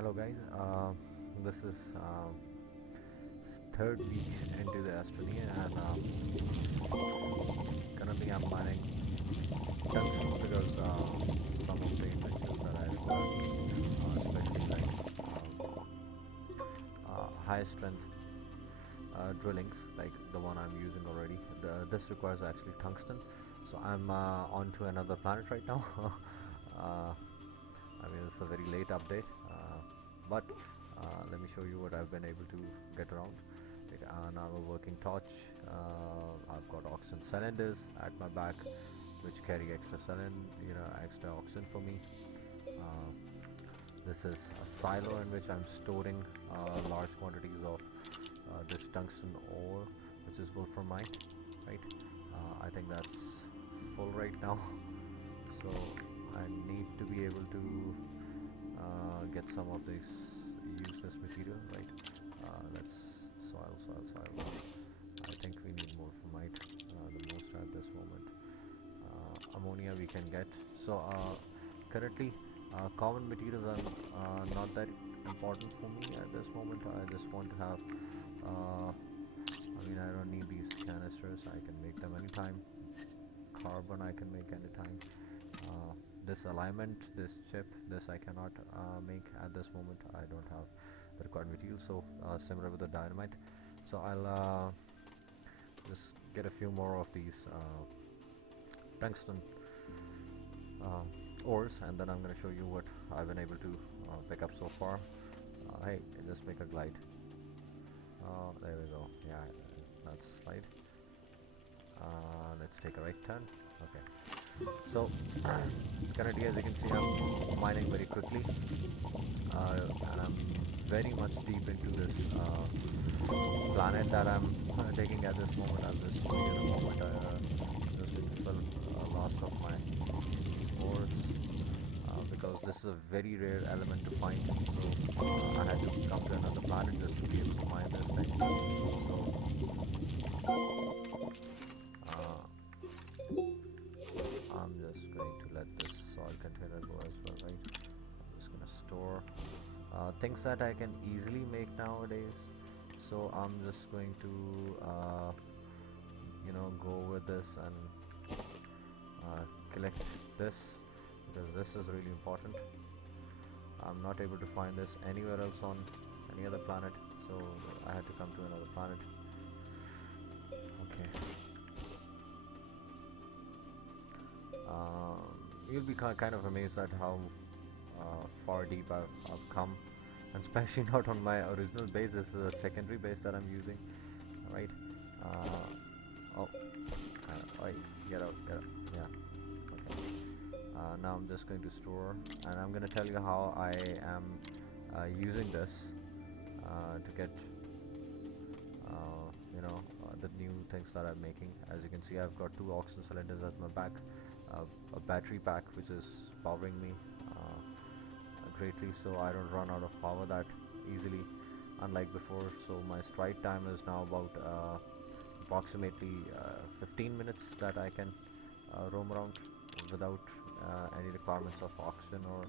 Hello guys, this is third week into the Astroneer and currently I'm mining tungsten because some of the inventions that I require, especially like high strength drillings like the one I'm using already, this requires actually tungsten, so I'm on to another planet right now. uh, I mean, it's a very late update, but let me show you what I've been able to get around. Like, now a working torch. I've got oxygen cylinders at my back, which carry extra oxygen for me. Uh, this is a silo in which I'm storing large quantities of this tungsten ore, which is wolframite. Right? I think that's full right now. So I need to be able to get some of this useless material, right? Let's soil. I think we need more formite, the most at this moment. Ammonia we can get. So currently, common materials are not that important for me at this moment. I just want to have. I don't need these canisters. I can make them anytime. Carbon I can make anytime. This alignment, this chip, this I cannot make at this moment. I don't have the required material, so similar with the dynamite. So I'll just get a few more of these tungsten ores, and then I'm going to show you what I've been able to pick up so far. Hey, just make a glide. There we go. Yeah, that's a slide. Let's take a right turn. Okay. So currently, as you can see, I'm mining very quickly, and I'm very much deep into this planet that I'm taking at this moment. At this moment, I'm just going to fill last of my ores because this is a very rare element to find. So I had to come to another planet just to be able to mine this thing. So uh, I'm just going to let this soil container go as well, right? I'm just going to store things that I can easily make nowadays. So I'm just going to, go with this and collect this because this is really important. I'm not able to find this anywhere else on any other planet, so I had to come to another planet. Okay. You'll be kind of amazed at how far deep I've come, and especially not on my original base. This is a secondary base that I'm using, right? Oh, wait, get out, yeah, okay. Now I'm just going to store, and I'm going to tell you how I am using this to get the new things that I'm making. As you can see, I've got two oxygen cylinders at my back, a battery pack which is powering me greatly, so I don't run out of power that easily, unlike before. So my stride time is now about approximately 15 minutes that I can roam around without any requirements of oxygen or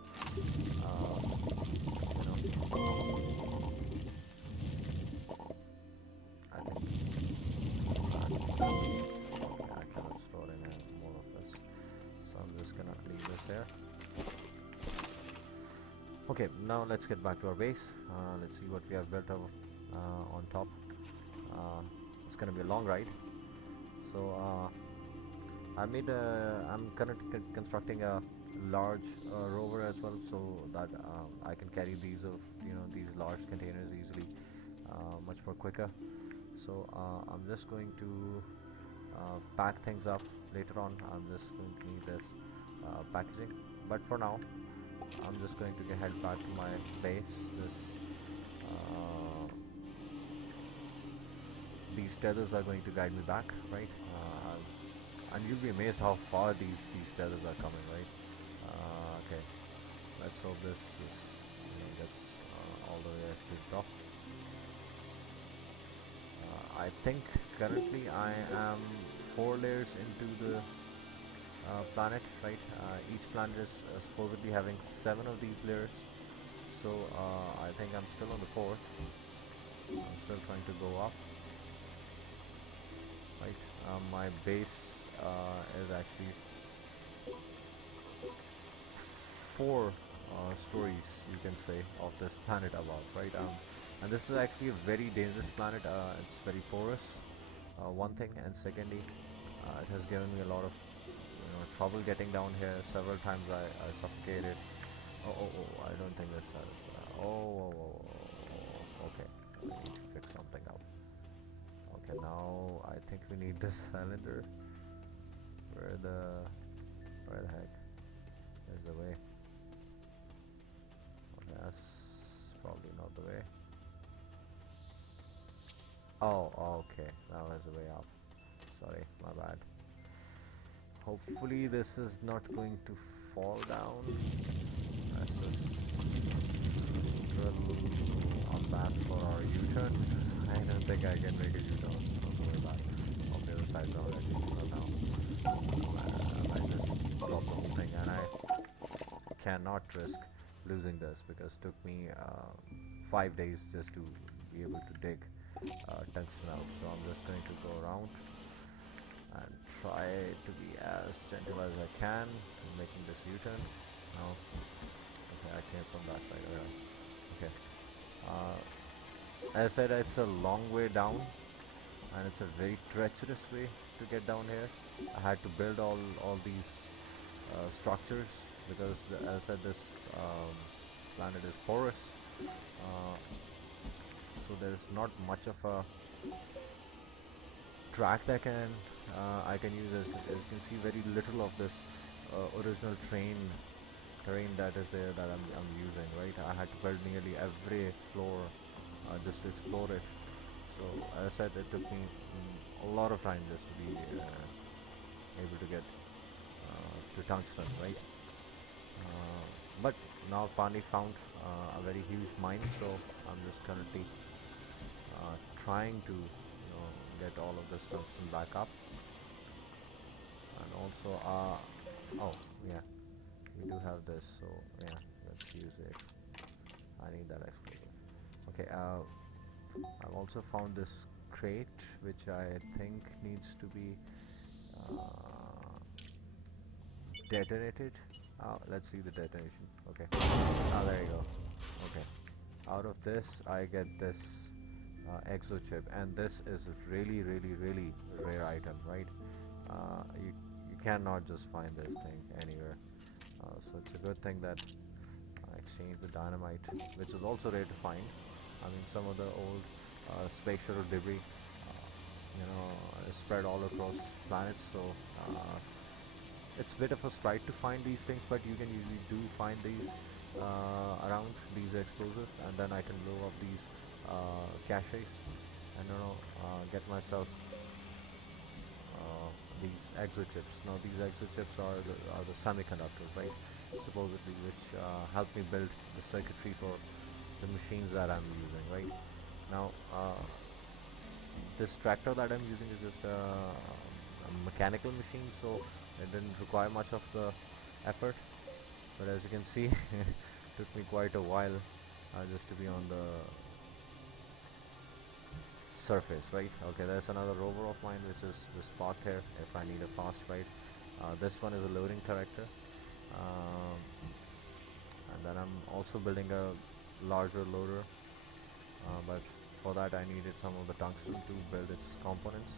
I think I cannot store any more of this, so I'm just gonna leave this here. Okay, now let's get back to our base. Let's see what we have built up on top. It's gonna be a long ride, so I'm currently constructing a large rover as well, so that I can carry these large containers easily, much more quicker. So I'm just going to pack things up later on. I'm just going to need this packaging, but for now I'm just going to head back to my base. These tethers are going to guide me back, right? And you'll be amazed how far these tethers are coming, right? Okay, let's hope this is gets all the way to the top. I think currently I am 4 layers into the planet, right? Each planet is supposedly having 7 of these layers. So I think I'm still on the fourth. I'm still trying to go up. Right. My base is actually four stories, you can say, of this planet above. Right. And this is actually a very dangerous planet. It's very porous. One thing, and secondly, it has given me a lot of trouble getting down here. Several times I suffocated. I don't think this has. Okay. We need to fix something up. Okay, now I think we need this cylinder. Where the heck is the way? Okay, that's probably not the way. Oh, okay. Now there's a way up. Sorry, my bad. Hopefully this is not going to fall down. Let's just drill on path for our U-turn. I don't think I can make a U-turn on the way back. Of the other side already. So now I just dropped the whole thing, and I cannot risk losing this because it took me 5 days just to be able to dig tungsten out. So I'm just going to go around and try to be as gentle as I can in making this U-turn. Now, okay, I came from that side. Okay. As I said, it's a long way down, and it's a very treacherous way to get down here. I had to build all these structures because, as I said, this planet is porous, so there's not much of a track that I can use. As you can see, very little of this original terrain that is there that I'm using. Right, I had to build nearly every floor just to explore it. So as I said, it took me a lot of time just to be able to get to tungsten, right? But now finally found a very huge mine, so I'm just currently trying to get all of this tungsten back up. And also oh yeah, we do have this, so yeah, let's use it. I need that explosive. Okay, I've also found this crate which I think needs to be detonated. Let's see the detonation. Okay, there you go. Okay, out of this I get this exo chip, and this is a really rare item, right? You cannot just find this thing anywhere, so it's a good thing that I exchanged the dynamite, which is also rare to find. I mean, some of the old space shuttle debris is spread all across planets, so it's a bit of a stride to find these things, but you can usually do find these around these explosives, and then I can blow up these caches and get myself these exo chips. Now these exo chips are the semiconductors, right? Supposedly, which help me build the circuitry for the machines that I'm using, right? Now this tractor that I'm using is just a mechanical machine, so it didn't require much of the effort, but as you can see it took me quite a while just to be on the surface, right? Okay, there's another rover of mine which is just parked here if I need a fast ride. This one is a loading character, and then I'm also building a larger loader, but for that I needed some of the tungsten to build its components.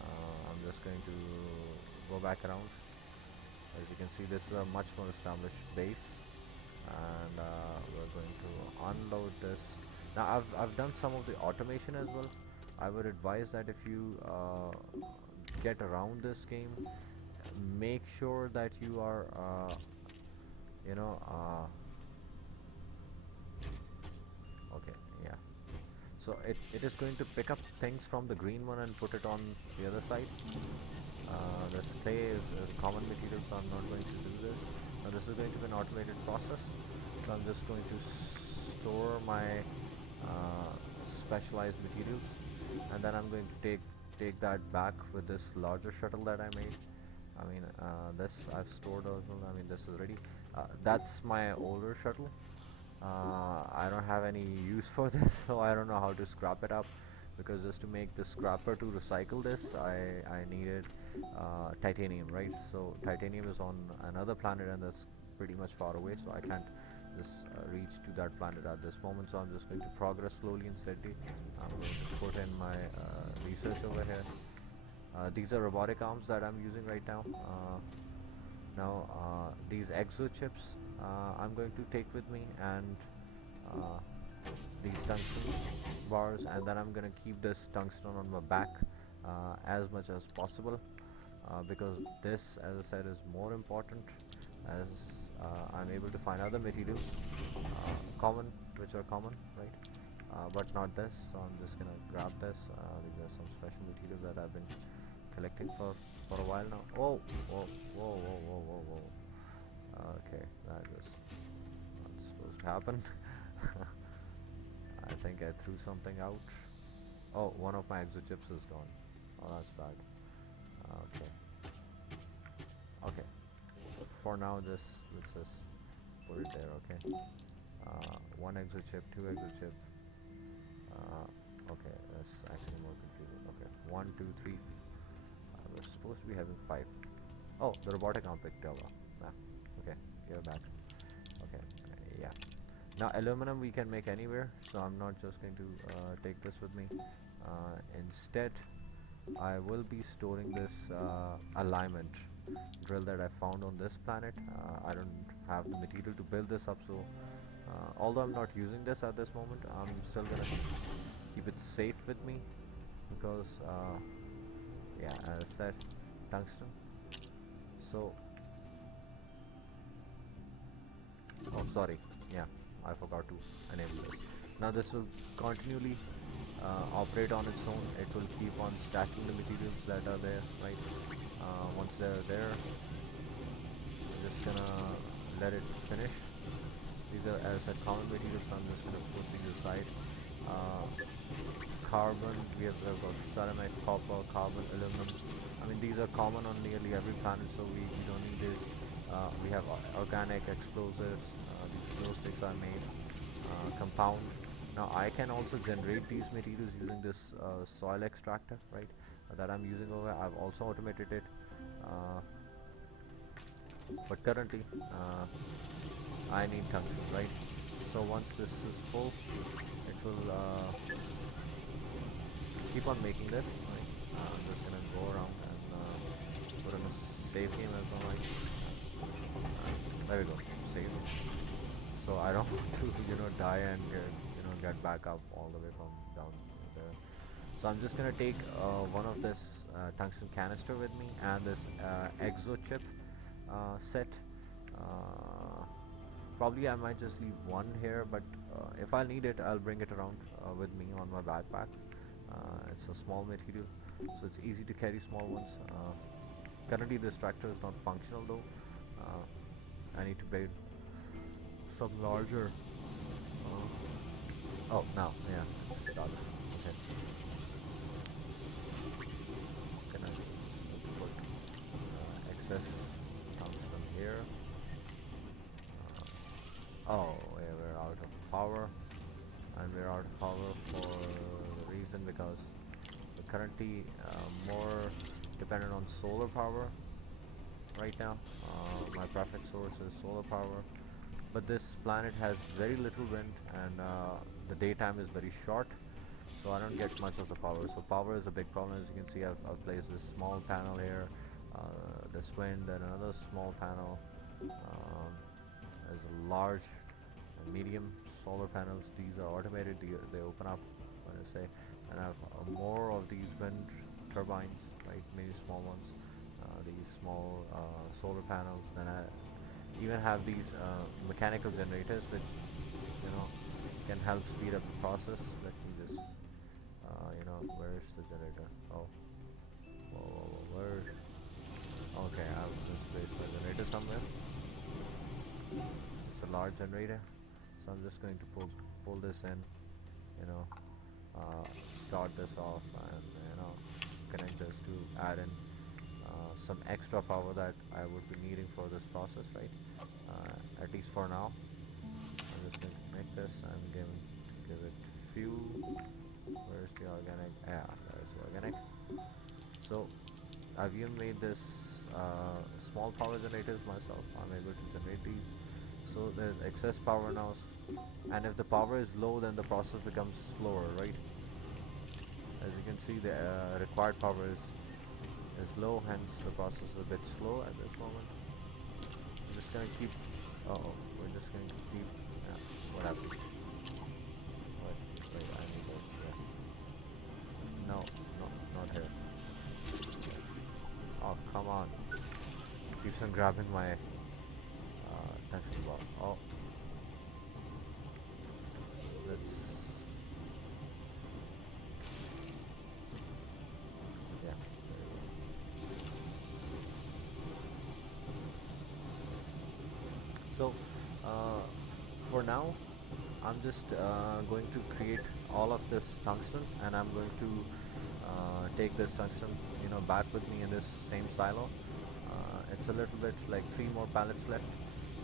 I'm just going to go back around. As you can see, this is a much more established base, and we're going to unload this. Now I've done some of the automation as well. I would advise that if you get around this game, make sure that you are okay, yeah. So it is going to pick up things from the green one and put it on the other side. This clay is a common material, so I'm not going to do this. Now this is going to be an automated process, so I'm just going to store my specialized materials, and then I'm going to take that back with this larger shuttle that I made. I mean, this I've stored as well. I mean, this is ready. That's my older shuttle, I don't have any use for this, so I don't know how to scrap it up. Because just to make the scrapper to recycle this, I needed titanium, right? So titanium is on another planet, and that's pretty much far away, so I can't just reach to that planet at this moment. So I'm just going to progress slowly and steadily. I'm going to put in my research over here. These are robotic arms that I'm using right now. These exo chips I'm going to take with me, and uh, these tungsten bars, and then I'm gonna keep this tungsten on my back as much as possible, because this, as I said, is more important, as I'm able to find other materials common, which are common, right? But not this, so I'm just gonna grab this. These are some special materials that I've been collecting for a while now. Oh, whoa, whoa, whoa, whoa, whoa, whoa. Okay, that was not supposed to happen. I think I threw something out. Oh, one of my exo chips is gone. Oh, that's bad. Okay. Okay. For now, let's just put it there. Okay. One exo chip, two exo chip. Okay, that's actually more confusing. Okay, one, two, three. We're supposed to be having five. Oh, the robotic arm picked over. Ah, okay, give it back. Okay, yeah. Now aluminum we can make anywhere, so I'm not just going to take this with me. Instead, I will be storing this alignment drill that I found on this planet. I don't have the material to build this up, so although I'm not using this at this moment, I'm still gonna keep it safe with me, because yeah, as I said, tungsten. So, oh sorry, yeah, I forgot to enable this. Now this will continually operate on its own. It will keep on stacking the materials that are there, right? Once they're there, I'm just gonna let it finish. These are, as I said, common materials, so I'm just gonna put these aside. Uh, Carbon, we have got ceramic, copper, carbon, aluminum. I mean, these are common on nearly every planet, so we don't need this. We have organic explosives. These glow sticks are made compound. Now I can also generate these materials using this soil extractor, right? That I'm using over. I've also automated it, uh, but currently I need tungsten, right? So once this is full, it will keep on making this. Right? I'm just gonna go around and put in a save game as well, right? There we go, save. So I don't want to, die and get back up all the way from down there. So I'm just gonna take one of this tungsten canister with me, and this exo chip set. Uh, Probably I might just leave one here, but if I need it, I'll bring it around with me on my backpack. It's a small material, so it's easy to carry small ones. Currently this tractor is not functional though. I need to build some larger. Oh, now, yeah, it's started. Okay. Can I put excess tungsten here? Oh, yeah, we're out of power, and we're out of power for the reason because we're currently more dependent on solar power right now. My preferred source is solar power, but this planet has very little wind, and the daytime is very short, so I don't get much of the power. So power is a big problem. As you can see, I've placed this small panel here, this wind, and another small panel. There's a large and medium solar panels. These are automated. They open up when I say, and I have more of these wind turbines, right? Maybe small ones. These small solar panels. Then I even have these mechanical generators, which can help speed up the process. Let me just, where's the generator? Oh, whoa, whoa, whoa, where? Okay, I've misplaced my generator somewhere. It's a large generator, so I'm just going to pull this in, you know, start this off, and connect this to add in some extra power that I would be needing for this process, right? At least for now. I'm just going to the organic. Yeah, there's the organic. So I've even made this small power generators myself. I'm able to generate these. So there's excess power now, and if the power is low, then the process becomes slower, right? As you can see, the required power is low, hence the process is a bit slow at this moment. We're just gonna keep. Oh, we're just going to keep. Yeah, what happened? Wait, I need this. Yeah. No, no, not here. Oh, come on. Keeps on grabbing my tungsten block. Oh, let's. Yeah. So, uh, for now, I'm just going to create all of this tungsten, and I'm going to take this tungsten, back with me in this same silo. It's a little bit like 3 more pallets left.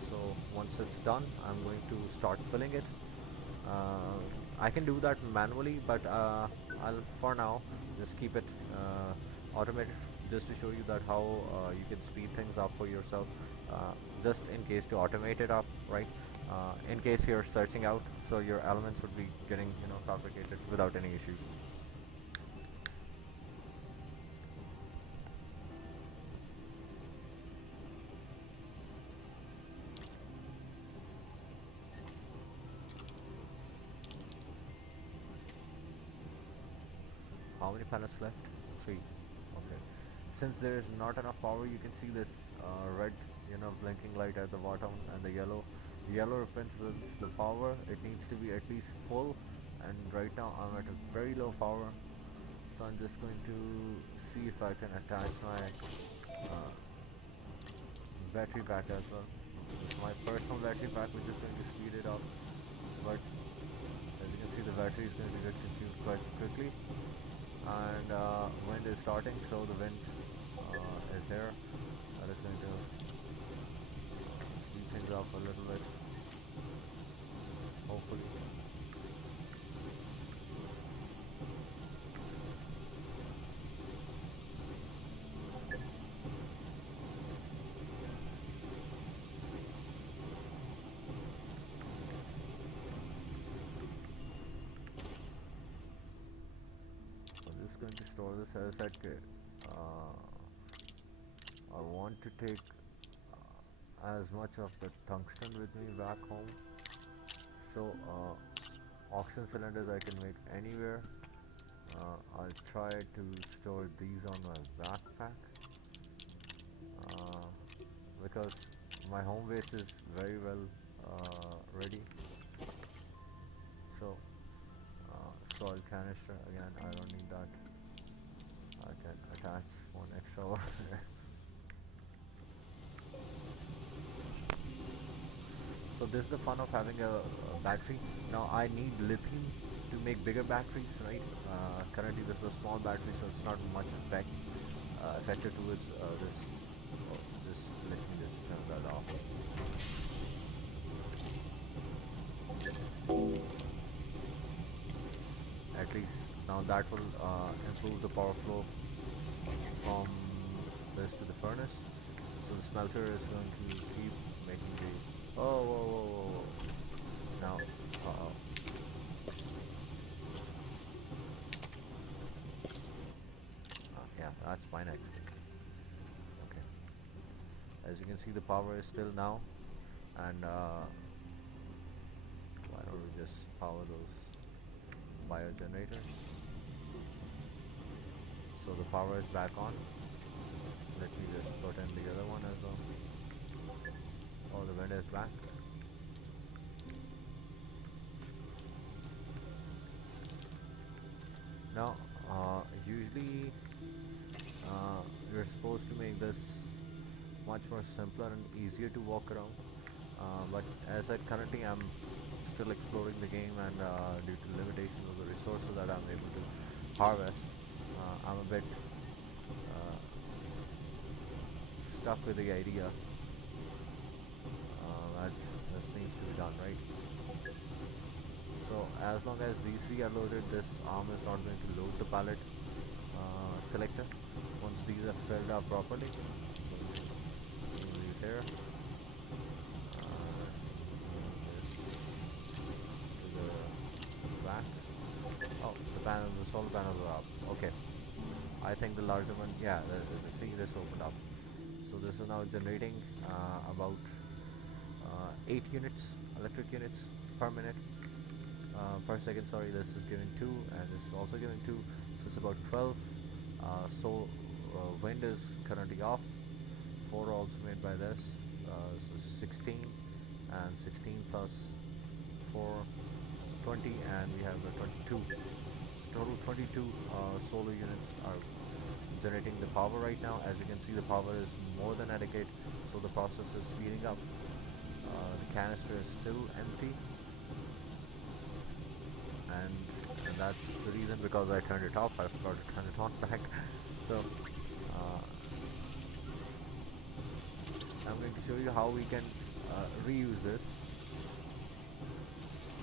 So once it's done, I'm going to start filling it. Uh, I can do that manually, but I'll for now just keep it automated, just to show you that how you can speed things up for yourself. Just in case to automate it up, right? In case you're searching out, so your elements would be getting fabricated without any issues. How many planets left? 3. Okay. Since there is not enough power, you can see this red, blinking light at the bottom, and the yellow. The yellow represents the power. It needs to be at least full, and right now I'm at a very low power. So I'm just going to see if I can attach my battery pack as well. This is my personal battery pack, which is going to speed it up. But as you can see, the battery is going to get consumed quite quickly. And wind is starting, so the wind is here. That is going to speed things up a little bit, hopefully. I'm just going to store this as a set kit. I want to take as much of the tungsten with me back home. So oxygen cylinders I can make anywhere. I'll try to store these on my backpack uh, because my home base is very well ready. So soil canister again, I don't need that. I can attach one extra one. So this is the fun of having a battery. Now I need lithium to make bigger batteries, right? Currently this is a small battery, so it's not much effective towards this. Oh, just let me just turn that off. At least now that will improve the power flow from this to the furnace. So the smelter is going to keep making the. Oh, whoa, whoa, whoa, whoa. Now, uh-oh. Yeah, that's fine actually. Okay. As you can see, the power is still now, and why don't we just power those bio generators? So the power is back on. Let me just put in the other one as well. Oh, the wind is back. Now, usually you're supposed to make this much more simpler and easier to walk around. But as I currently am still exploring the game, and due to limitations of the resources that I'm able to harvest, I'm a bit stuck with the idea that this needs to be done, right? So as long as these three are loaded, this arm is not going to load the pallet selector. Once these are filled up properly, move these here. This to the back. Oh, the solar panels are up. Okay. I think the larger one, yeah, see, this opened up. So this is now generating about 8 units, electric units per minute, per second. Sorry, this is giving 2, and this is also giving 2. So it's about 12. So wind is currently off. 4 also made by this. So 16, and 16 plus 4, 20, and we have 22. So total 22 solar units are generating the power right now. As you can see, the power is more than adequate, so the process is speeding up. The canister is still empty, and that's the reason, because I turned it off. I forgot to turn it on back. So I'm going to show you how we can reuse this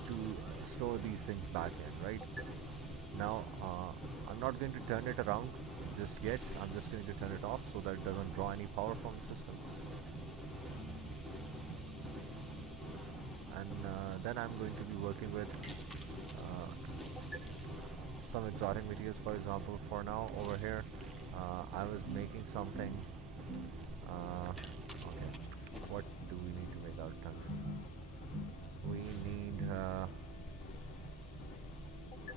to store these things back in. Right now, I'm not going to turn it around just yet. I'm just going to turn it off so that it doesn't draw any power from the system. And then I'm going to be working with some exotic materials. For example, for now over here, I was making something. Okay, what do we need to make out of tungsten? We need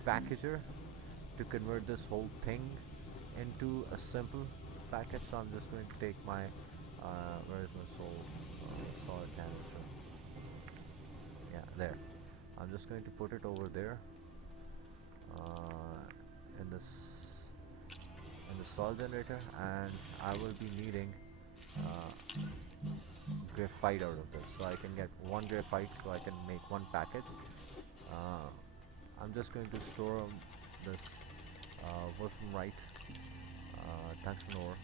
packager to convert this whole thing into a simple package. So I'm just going to take my where is my solid canister? Yeah, there. I'm just going to put it over there in this in the solid generator, and I will be needing graphite out of this, so I can get 1 graphite, so I can make 1 package. I'm just going to store this wolframite tungsten ore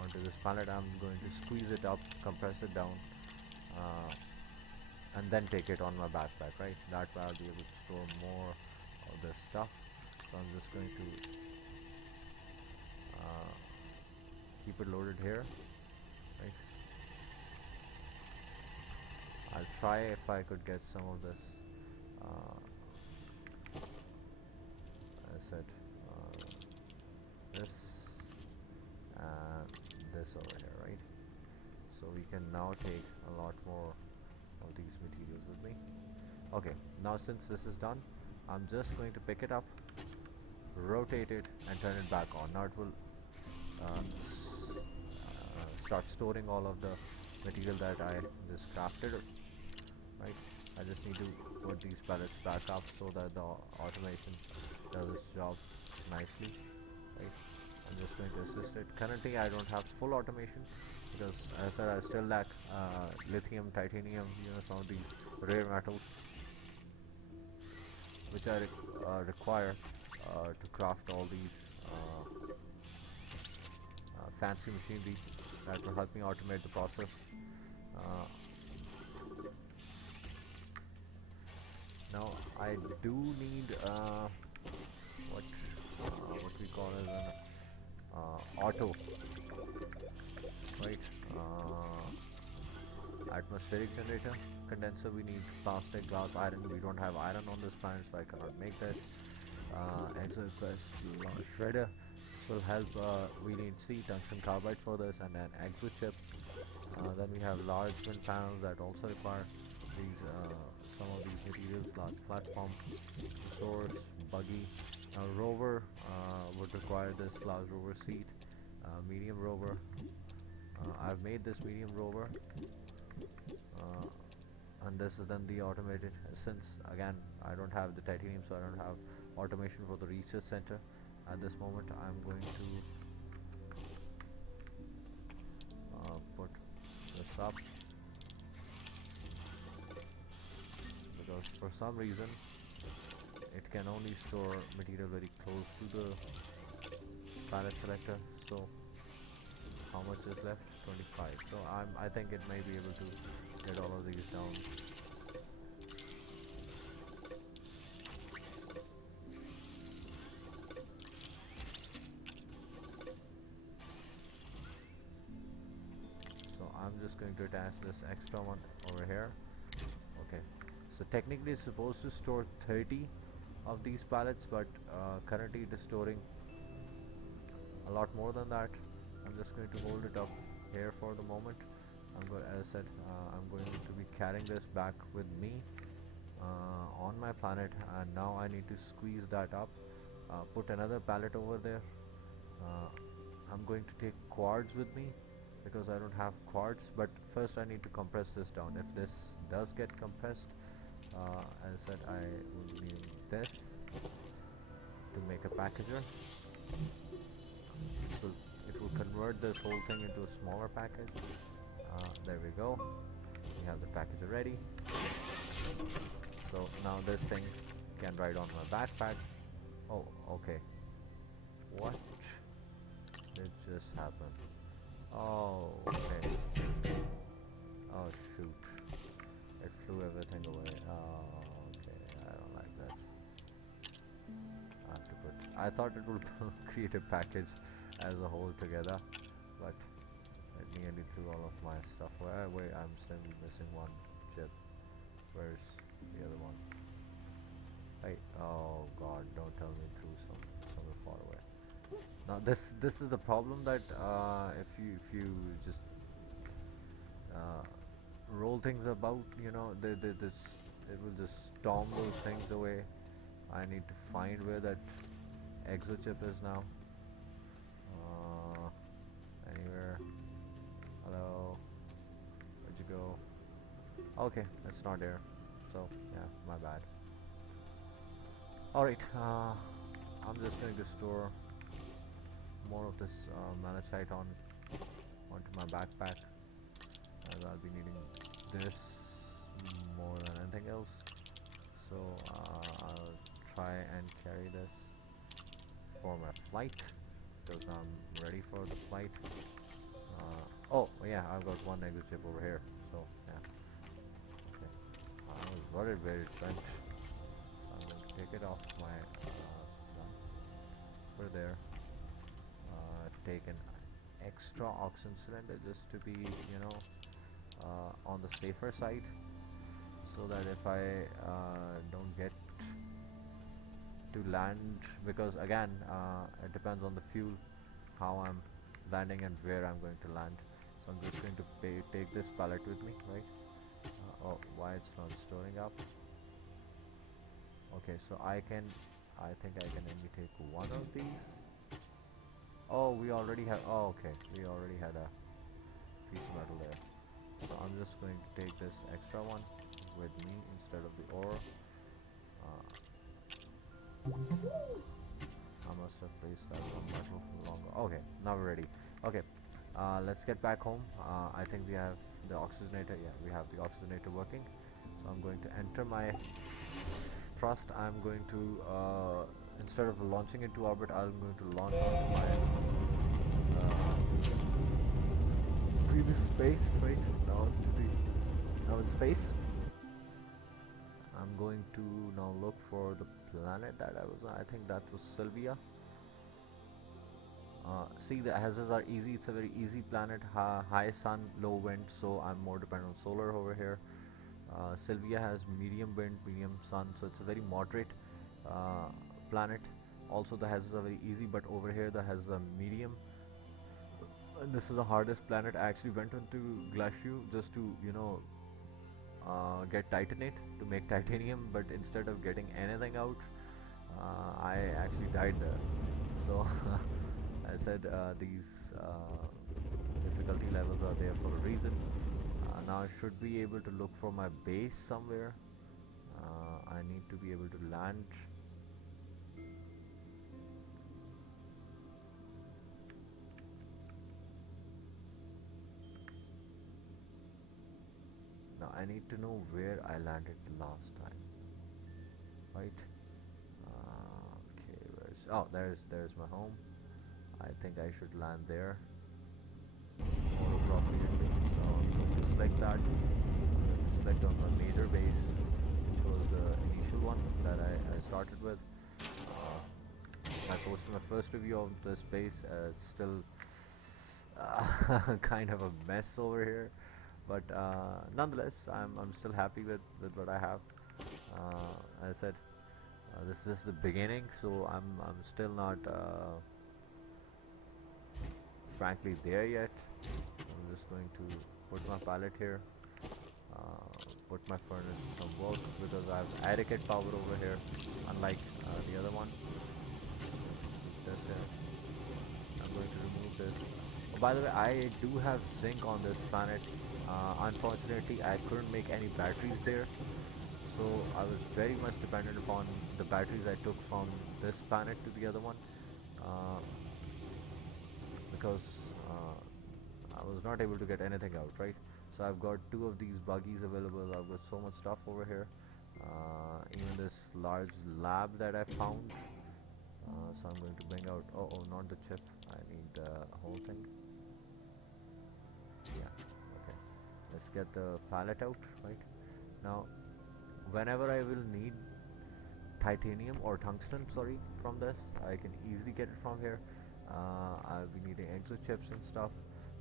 onto this pallet. I'm going to squeeze it up, compress it down, and then take it on my backpack. Right, that way I'll be able to store more of this stuff. So I'm just going to keep it loaded here. Right, I'll try if I could get some of this. I said this and this over here, right? So we can now take a lot more of these materials with me. Okay, now since this is done, I'm just going to pick it up, rotate it, and turn it back on. Now it will start storing all of the material that I just crafted. Right, I just need to put these pellets back up so that the automation does its job nicely. Right, I'm just going to assist it. Currently I don't have full automation because, as I said, I still lack lithium, titanium, some of these rare metals which I require to craft all these fancy machinery that will help me automate the process. Now I do need what we call as an auto, right? Atmospheric generator condenser. We need plastic, glass, iron. We don't have iron on this planet, so I cannot make this. Exoquest shredder. This will help. We need tungsten carbide for this, and an exo chip. Then we have large wind panels that also require these some of these materials. Large platform, source, buggy. Rover would require this large rover seat. Medium rover. I've made this medium rover, and this is then the automated. Since again I don't have the titanium, so I don't have automation for the research center at this moment. I'm going to put this up because for some reason it can only store material very close to the pallet selector. So how much is left? 25. So I think it may be able to get all of these down. attach this extra one over here. Okay, so technically it's supposed to store 30 of these pallets, but currently it is storing a lot more than that. I'm just going to hold it up here for the moment. As I said, I'm going to be carrying this back with me on my planet, and now I need to squeeze that up, put another pallet over there. uh, I'm going to take quartz with me because I don't have quartz, but first I need to compress this down. If this does get compressed, as I said, I will be needing this to make a packager. So it will convert this whole thing into a smaller package. There we go. We have the packager ready. So now this thing can ride on my backpack. Oh, okay. What did just happen? Oh, okay. Oh shoot. It flew everything away. Oh, okay. I don't like this. I have to put... I thought it would create a package as a whole together, but it nearly threw all of my stuff away. Wait, I'm still missing one chip. Where's the other one? Hey, oh god, don't tell me through somewhere far away. Now this is the problem, that if you just roll things about, you know, it will just storm those things away. I need to find where that exo chip is now. Anywhere? Hello? Where'd you go? Okay, it's not there. So yeah, my bad. Alright, I'm just going to store more of this malachite onto my backpack, as I'll be needing this more than anything else. So I'll try and carry this for my flight, because I'm ready for the flight. Oh yeah, I've got one exit chip over here, so yeah. Okay, I was worried where it went. I'm going to take it off my gun. Put it there. Take an extra oxygen cylinder just to be, you know, on the safer side, so that if I don't get to land, because again it depends on the fuel, how I'm landing and where I'm going to land. So I'm just going to take this pallet with me, right? Oh, why it's not storing up? Okay, so I think I can only take one of these. Oh, we already have... Oh, okay. We already had a piece of metal there. So I'm just going to take this extra one with me instead of the ore. I must have placed that one metal longer. Okay, now we're ready. Okay, let's get back home. I think we have the oxygenator. Yeah, we have the oxygenator working. So I'm going to enter my thrust. I'm going to... instead of launching into orbit, I'm going to launch onto my previous space, right? Now in space. I'm going to now look for the planet that I was on. I think that was Sylvia. See, the hazards are easy. It's a very easy planet. High sun, low wind, so I'm more dependent on solar over here. Sylvia has medium wind, medium sun, so it's a very moderate planet. Also the hazards are very easy, but over here the hazards are medium, and this is the hardest planet. I actually went into Glaciu just to, you know, get titanate to make titanium, but instead of getting anything out, I actually died there. So I said these difficulty levels are there for a reason. Now I should be able to look for my base somewhere. I need to be able to land. Now I need to know where I landed the last time, right? Okay, oh, there's my home. I think I should land there more appropriately. So I'm going to select that. I'm going to select on my major base, which was the initial one that I started with. I posted my first review of this base. It's still kind of a mess over here. But nonetheless, I'm still happy with what I have. As I said, this is just the beginning, so I'm still not frankly there yet. I'm just going to put my pallet here, put my furnace to some work because I have adequate power over here, unlike the other one. This here, I'm going to remove this. Oh, by the way, I do have zinc on this planet. Unfortunately, I couldn't make any batteries there, so I was very much dependent upon the batteries I took from this planet to the other one, uh, because I was not able to get anything out, right? So I've got two of these buggies available. I've got so much stuff over here. Even this large lab that I found. So I'm going to bring out. Oh, not the chip. I need the whole thing. Yeah. Okay. Let's get the pallet out, right? Now, whenever I will need titanium or tungsten, sorry, from this, I can easily get it from here. I'll be needing exo chips and stuff.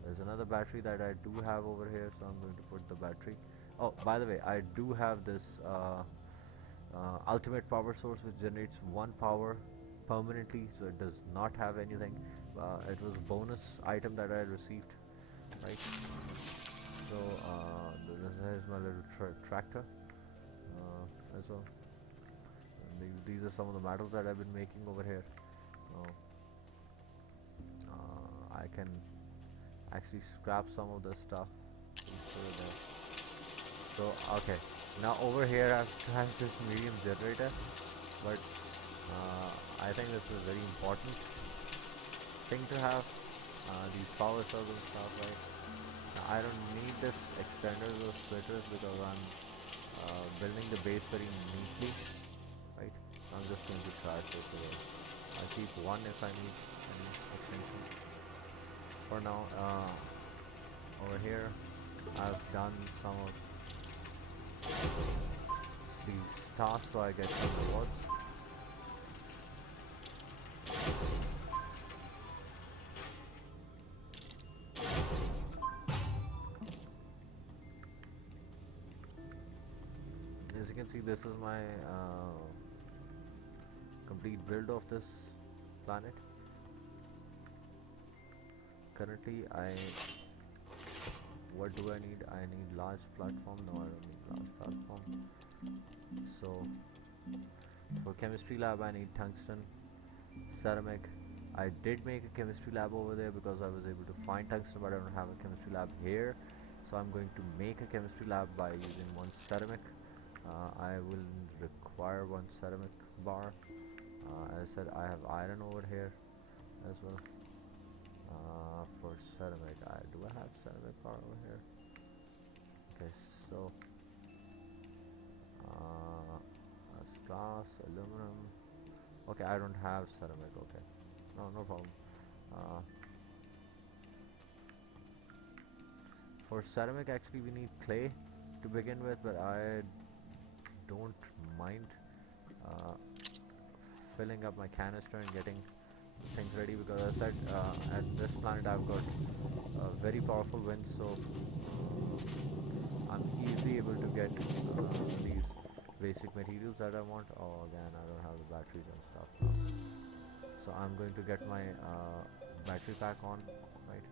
There's another battery that I do have over here, so I'm going to put the battery. Oh, by the way, I do have this ultimate power source which generates one power permanently, so it does not have anything. It was a bonus item that I received, right? So this is my little tractor as well. These are some of the metals that I've been making over here. I can actually scrap some of this stuff. So okay, now over here I've tried this medium generator, but I think this is a very important thing to have. These power cells and stuff, right? Now, I don't need this extenders or splitters because I'm building the base very neatly, right? I'm just going to trash this away. I'll keep one if I need any extension. For now, over here, I've done some of these tasks so I get some rewards. As you can see, this is my complete build of this planet. Currently, what do I need? I need large platform. No, I don't need large platform. So for chemistry lab, I need tungsten, ceramic. I did make a chemistry lab over there because I was able to find tungsten, but I don't have a chemistry lab here. So I'm going to make a chemistry lab by using one ceramic. I will require one ceramic bar. As I said, I have iron over here as well. For ceramic, do I have ceramic bar over here? Okay, so glass, aluminum. Okay, I don't have ceramic. Okay, no problem. For ceramic, actually, we need clay to begin with, but I don't mind filling up my canister and getting things ready because as I said, at this planet I've got very powerful winds, so I'm easily able to get these basic materials that I want. Oh, again, I don't have the batteries and stuff now. So I'm going to get my battery pack on, right,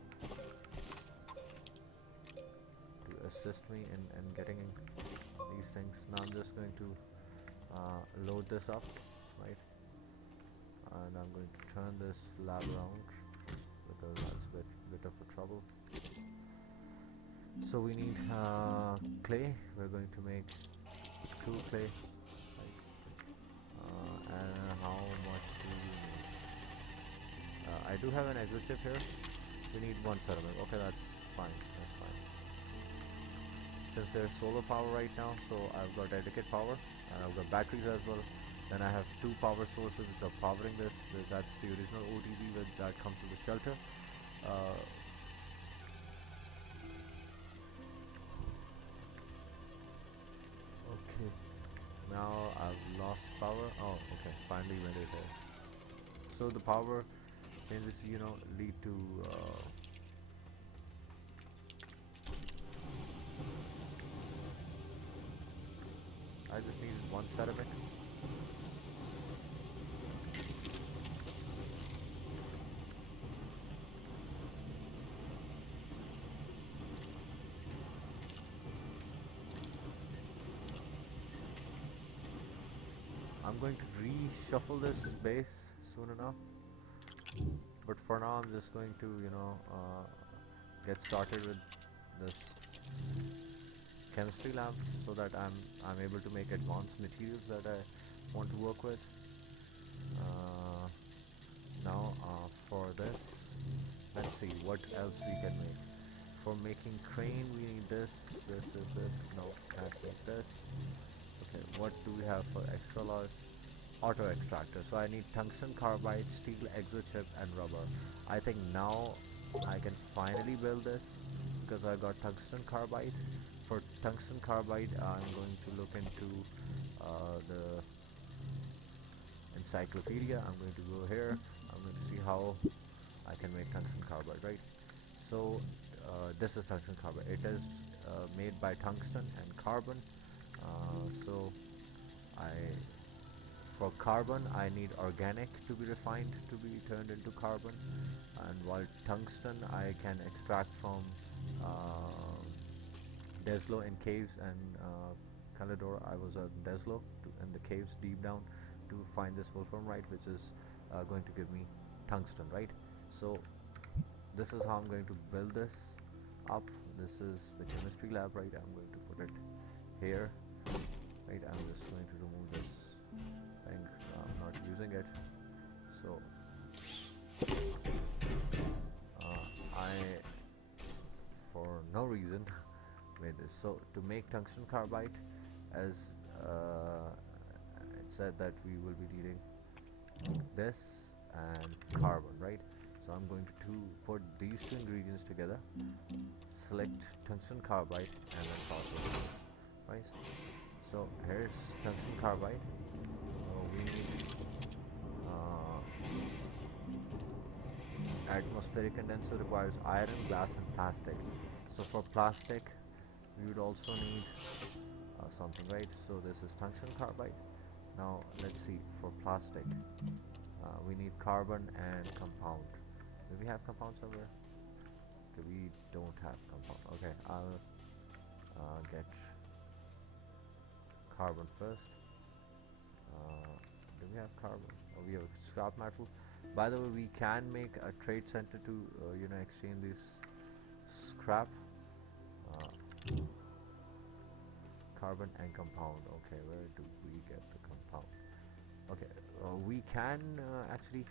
to assist me in getting these things. Now I'm just going to load this up, right, and I'm going to turn this lab around because that's a bit of a trouble. So we need clay. We're going to make 2 clay, right? And how much do we need? I do have an exo chip here. We need 1 ceramic. Okay, that's fine. That's fine. Since there's solar power right now, so I've got adequate power and I've got batteries as well. Then I have 2 power sources which are powering this. That's the original OTV that comes with the shelter. Okay. Now I've lost power. Oh, okay. Finally went it here. So the power changes, lead to I just needed one set of it. I'm going to reshuffle this base soon enough, but for now I'm just going to, get started with this chemistry lab so that I'm able to make advanced materials that I want to work with. Uh, Now for this, let's see what else we can make. For making crane, we need this. No, can't make this. Okay, what do we have for extra large? Auto extractor. So I need tungsten carbide, steel exochip, and rubber. I think now I can finally build this because I got tungsten carbide. For tungsten carbide, I'm going to look into the encyclopedia. I'm going to go here. I'm going to see how I can make tungsten carbide, right? So this is tungsten carbide. It is made by tungsten and carbon. So I for carbon I need organic to be refined to be turned into carbon, and while tungsten I can extract from Deslo in caves and Calador. I was at Deslo in the caves deep down to find this wolframite, which is going to give me tungsten, right? So this is how I'm going to build this up. This is the chemistry lab, right? I'm going to put it here, right? I'm just going to remove this thing. I'm not using it, so I for no reason made this. So to make tungsten carbide, as it said that we will be needing this and carbon, right? So I'm going to put these two ingredients together, select tungsten carbide, and then process it, right? So here's tungsten carbide. We need atmospheric condenser requires iron, glass, and plastic. So for plastic, we would also need something, right? So this is tungsten carbide. Now let's see, for plastic, we need carbon and compound. Do we have compound somewhere? Okay, we don't have compound. Okay, I'll get carbon first. Do we have carbon? Oh, we have scrap metal. By the way, we can make a trade center to exchange this scrap. Carbon and compound. Okay, where do we get the compound? Okay, we can actually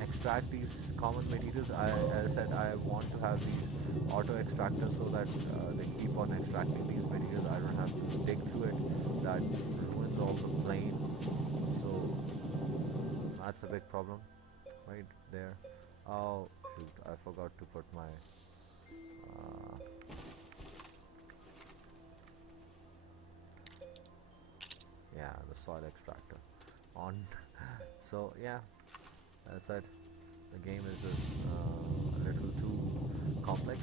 extract these common materials. As I said, I want to have these auto extractors so that they keep on extracting these materials. I don't have to dig through it. That ruins all the plane. So that's a big problem right there. Oh shoot, I forgot to put my yeah, the soil extractor on. So yeah, as I said, the game is just a little too complex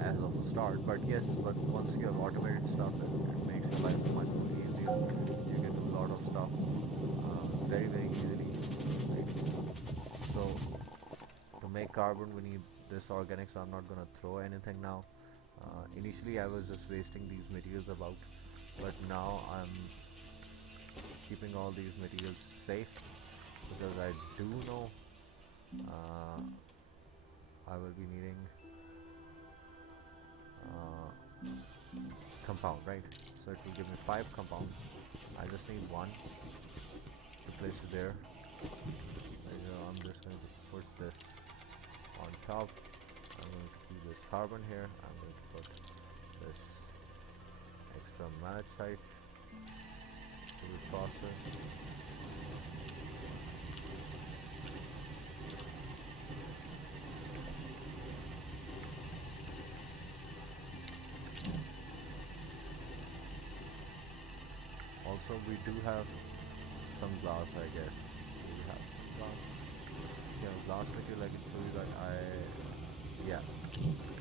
as of a start, but yes, but once you have automated stuff, it makes your life much more easier. You can do a lot of stuff very easily, right? So to make carbon we need this organic, so I'm not gonna throw anything now. Initially I was just wasting these materials about, but now I'm keeping all these materials safe because I do know I will be needing compound, right? So it will give me 5 compounds. I just need one to place it there. I'm just going to put this on top. I'm going to keep this carbon here. I'm going to put this extra malachite to be processed. Also, we do have some glass, I guess. Do we have some glass? Yeah, glass material I can show you that yeah.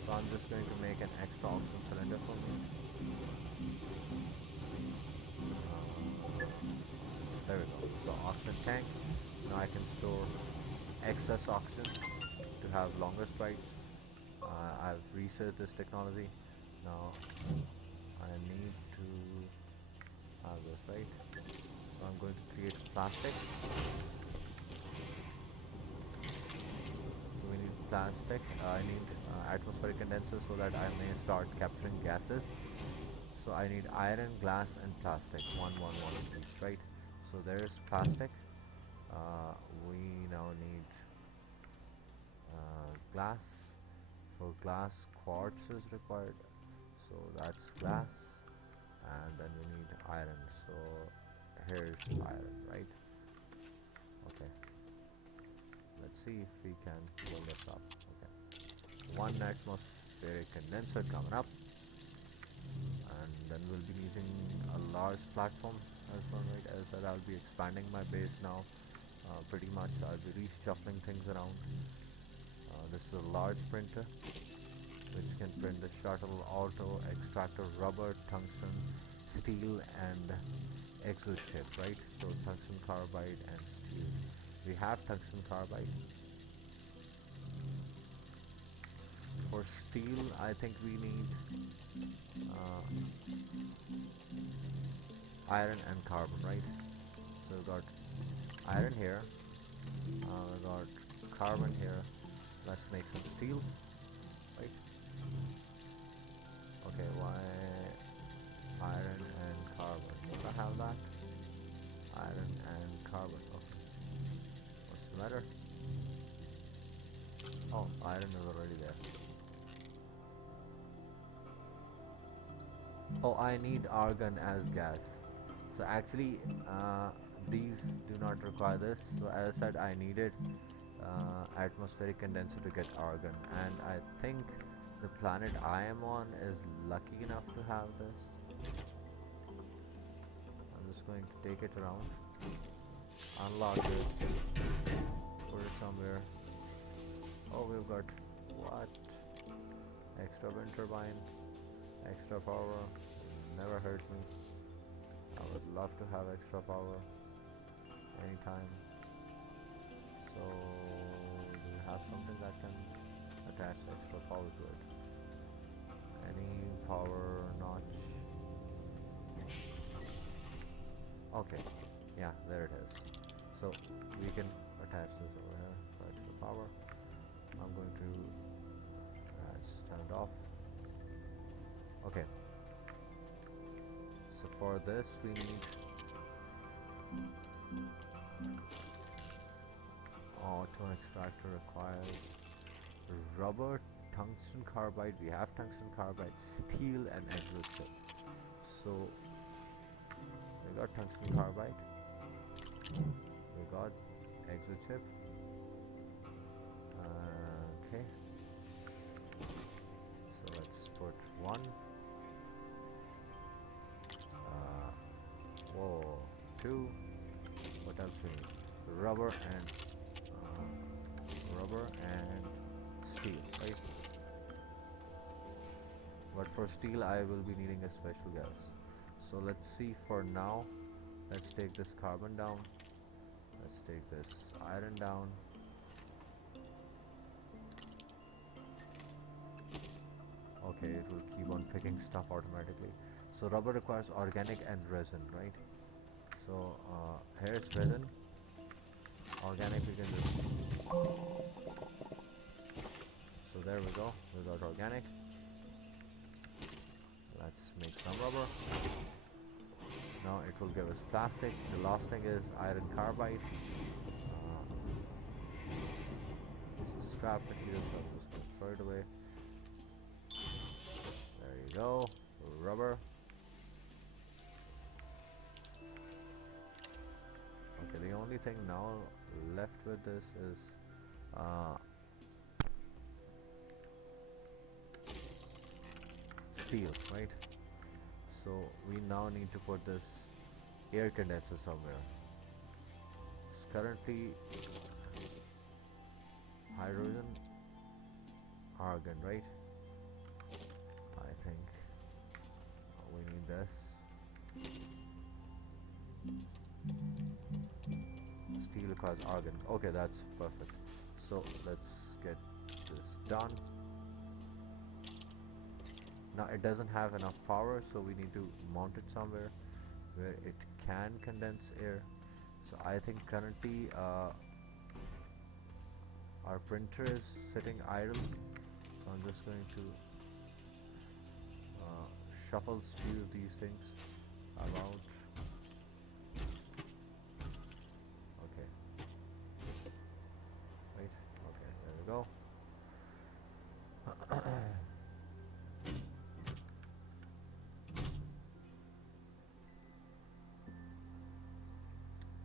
So I'm just going to make an extra oxygen cylinder for me. tank. Now I can store excess oxygen to have longer strides. I've researched this technology. Now I need to have this, right? So I'm going to create plastic. So we need plastic. I need atmospheric condenser so that I may start capturing gases. So I need iron, glass, and plastic. One each, right? So there's plastic. We now need glass. For glass, quartz is required. So that's glass, and then we need iron. So here's iron, right? Okay. Let's see if we can pull this up. Okay. One atmospheric condenser coming up, and then we'll be using a large platform as well, right? As that I'll be expanding my base now. Pretty much, I'll be reshuffling things around. This is a large printer which can print the shuttle, auto, extractor, rubber, tungsten, steel, and exo chip, right? So tungsten carbide and steel. We have tungsten carbide. For steel, I think we need iron and carbon, right? So we've got iron here, we've got carbon here. Let's make some steel, right? Okay, why iron and carbon? If I have that, iron and carbon. Okay, what's the matter? Oh, iron is already there. Oh, I need argon as gas. So actually, these do not require this. So as I said, I needed atmospheric condenser to get argon, and I think the planet I am on is lucky enough to have this. I'm just going to take it around, unlock this, put it somewhere. Oh, we've got what? Extra wind turbine, extra power. Never hurt me. I would love to have extra power anytime. So do we have something that can attach extra power to it? Any power notch? Okay, yeah, there it is. So we can attach this over here for extra power. I'm going to turn it off. Okay. So for this we need auto extractor requires rubber, tungsten carbide. We have tungsten carbide, steel, and exo chip. So we got tungsten carbide, we got exo chip. Okay, so let's put one. Whoa, two. What else we need? Rubber and steel, right? But for steel, I will be needing a special gas. So let's see. For now, let's take this carbon down. Let's take this iron down. Okay, it will keep on picking stuff automatically. So rubber requires organic and resin, right? So here's resin. Organic we can just. So there we go. We got organic. Let's make some rubber. Now it will give us plastic. The last thing is iron carbide. This is scrap material, so I'm just gonna throw it away. There you go. Rubber. Okay, the only thing now left with this is steel, right? So we now need to put this air condenser somewhere. It's currently hydrogen, argon, right? I think we need this. requires argon. Okay, that's perfect. So let's get this done. Now it doesn't have enough power, so we need to mount it somewhere where it can condense air. So I think currently our printer is sitting idle. So I'm just going to shuffle few of these things about. Okay. Wait. Okay, there we go.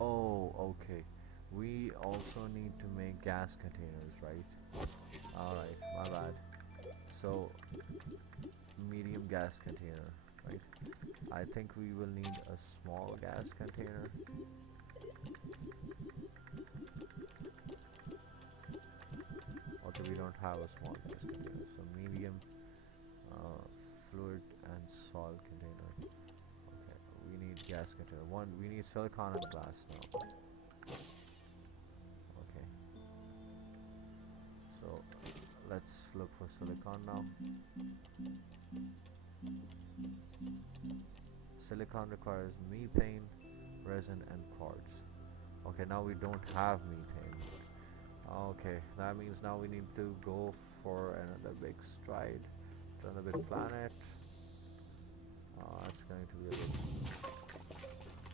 Oh, okay. We also need to make gas containers, right? Alright, my bad. So, medium gas container, right? I think we will need a small gas container. Okay, we don't have a small gas container. So, medium fluid and salt container. Okay, we need gas container. We need silicon and glass now. Okay. So, let's look for silicon now. Silicon requires methane, resin and quartz. Okay, now we don't have methane. Okay, that means now we need to go for another big stride to another big planet. It's going to be a bit.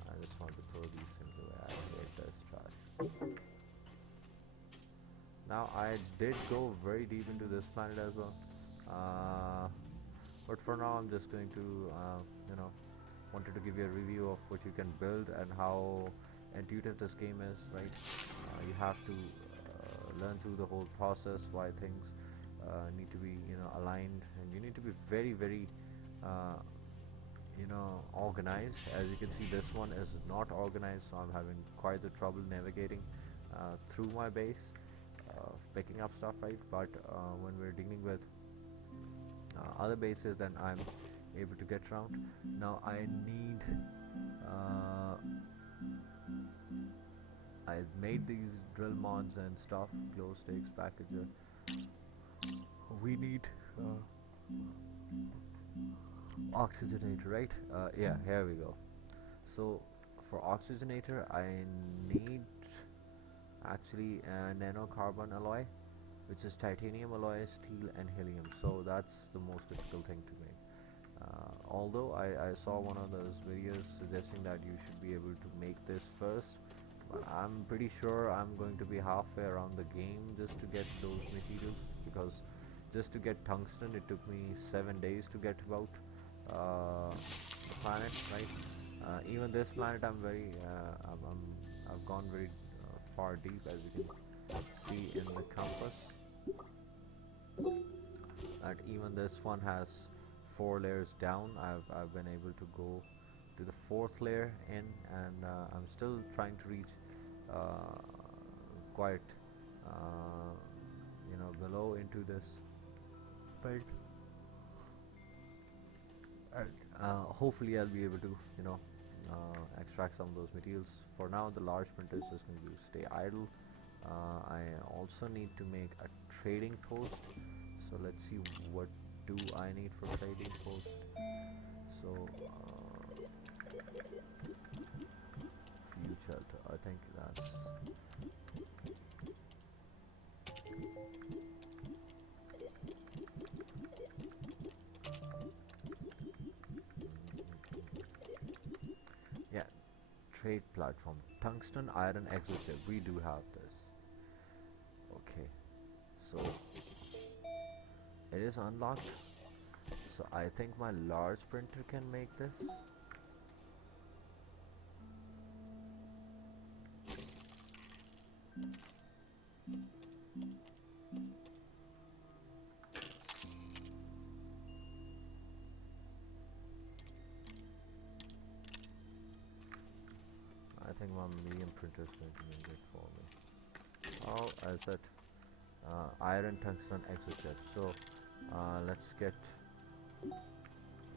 I just want to throw these things away. I hate this trash. Now I did go very deep into this planet as well, but for now I'm just going to, wanted to give you a review of what you can build and how intuitive this game is. Right, you have to learn through the whole process why things need to be aligned, and you need to be very very organized. As you can see, this one is not organized, so I'm having quite the trouble navigating through my base, picking up stuff, right? But when we're dealing with other bases, then I'm able to get around. Now I made these drill mods and stuff, glow sticks, packager. We need oxygenator, right? Yeah, here we go. So for oxygenator I need actually a nanocarbon alloy, which is titanium alloy, steel and helium. So that's the most difficult thing to make. Although I saw one of those videos suggesting that you should be able to make this first, but I'm pretty sure I'm going to be halfway around the game just to get those materials, because just to get tungsten it took me 7 days to get about the planet, right? Even this planet I've gone very far deep, as you can see in the compass. And even this one has 4 layers down. I've been able to go to the 4th layer in, and I'm still trying to reach quite below into this thing. And hopefully I'll be able to extract some of those materials. For now the large printer is just going to stay idle. I also need to make a trading post, so let's see what do I need for trading post. So fuel shelter, I think that's yeah, trade platform, tungsten iron exochip. We do have this. Okay, so it is unlocked, so I think my large printer can make this. I think my medium printer is going to make it for me. Oh, I said iron tungsten exochip. So let's get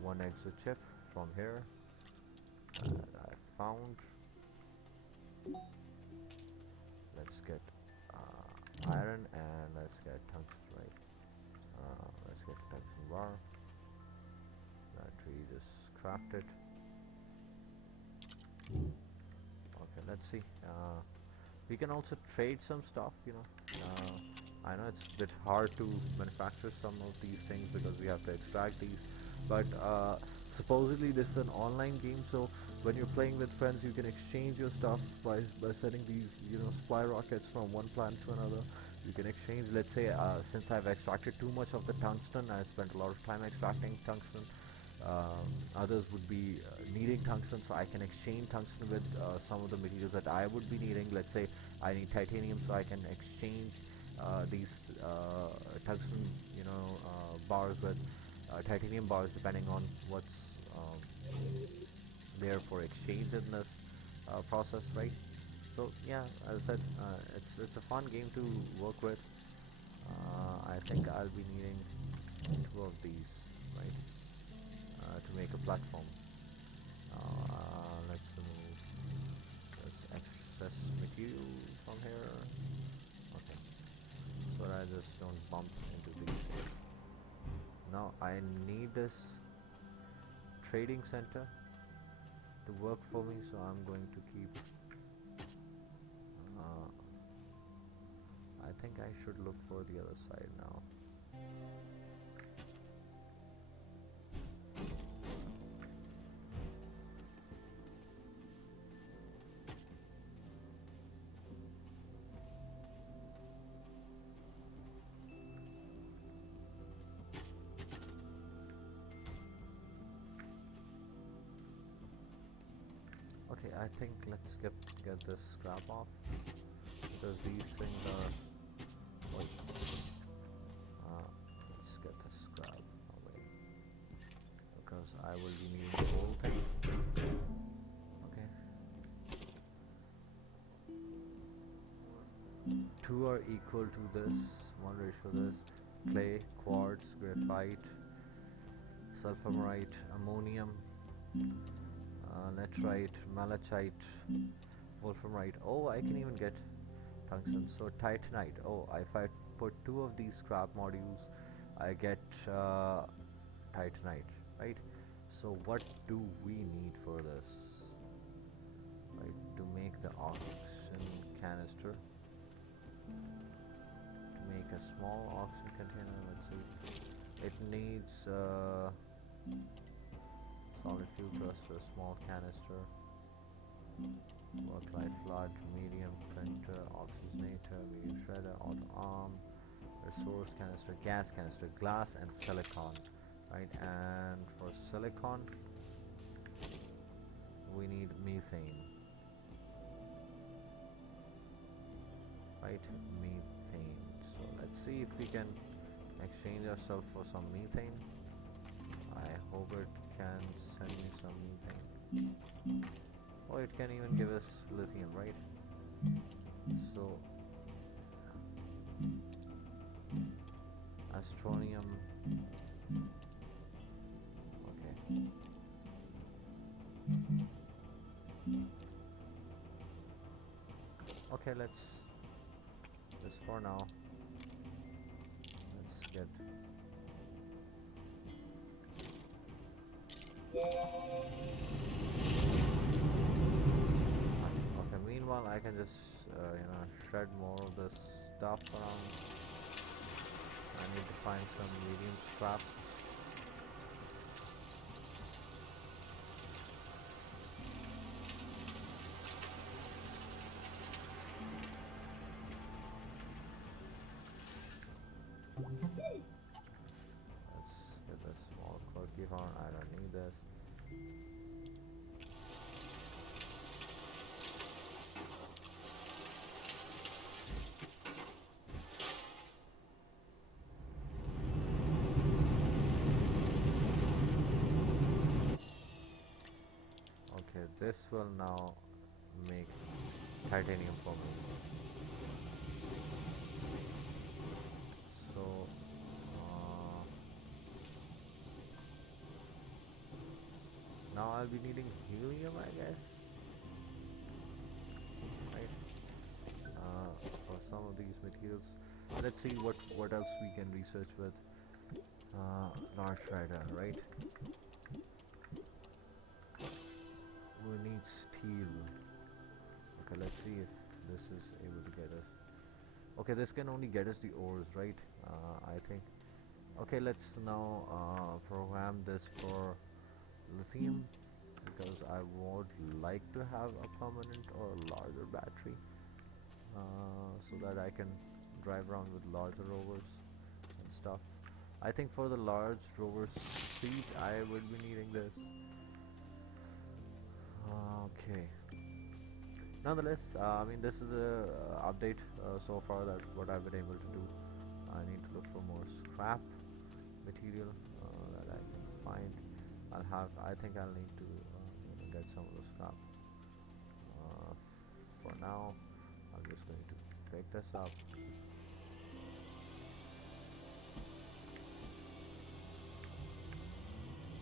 one exochip from here. I found get iron, and let's get tungsten, right? Let's get tungsten bar that we just crafted. Okay, let's see. We can also trade some stuff, you know. I know it's a bit hard to manufacture some of these things because we have to extract these, but supposedly this is an online game, so when you're playing with friends you can exchange your stuff by sending these, you know, supply rockets from one planet to another. You can exchange, let's say, since I've extracted too much of the tungsten, I spent a lot of time extracting tungsten. Others would be needing tungsten, so I can exchange tungsten with some of the materials that I would be needing. Let's say I need titanium, so I can exchange these tungsten, you know, bars with titanium bars, depending on what's there for exchange in this process, right? So yeah, as I said, it's a fun game to work with. I think I'll be needing two of these, right, to make a platform. Let's remove this excess material from here. Okay, so that I just don't bump into these. Now I need this trading center to work for me, so I'm going to keep. I think I should look for the other side now. Okay, I think let's get this scrap off, because these things are. Wait, let's get the scrap away, because I will be needing the whole thing. Okay. Two are equal to this. One ratio this. Clay, quartz, graphite, sulfurite, ammonium, laterite, malachite, wolframite. Oh, I can even get tungsten. So titanite. Oh, if I put two of these scrap modules, I get titanite, right? So what do we need for this? Right, to make the oxygen canister, to make a small oxygen container, let's see, it needs solid fuel thruster, small canister, work light flood, medium printer, oxygenator, medium shredder, auto arm, resource canister, gas canister, glass, and silicon, right? And for silicon we need methane, right? Methane. So let's see if we can exchange ourselves for some methane. I hope it can send me some methane. Oh, it can even give us lithium, right? So Astronium. Okay. Okay, let's just for now. Let's get. Okay. Meanwhile, I can just you know, shred more of this stuff around. I need to find some medium scrap. Let's get this small quirky horn. I don't need this. Okay, this will now make titanium for me. So now I'll be needing helium, I guess. Right. these materials. Let's see what else we can research with large shredder, right? We need steel. Okay, let's see if this is able to get us. Okay, this can only get us the ores, right? I think. Okay, let's now program this for lithium because I would like to have a permanent or larger battery so that I can drive around with larger rovers and stuff. I think for the large rover fleet I will be needing this. Okay. Nonetheless, I mean this is a update so far that what I've been able to do. I need to look for more scrap material that I can find. I think I'll need to get some of the scrap. For now, I'm just going to pick this up.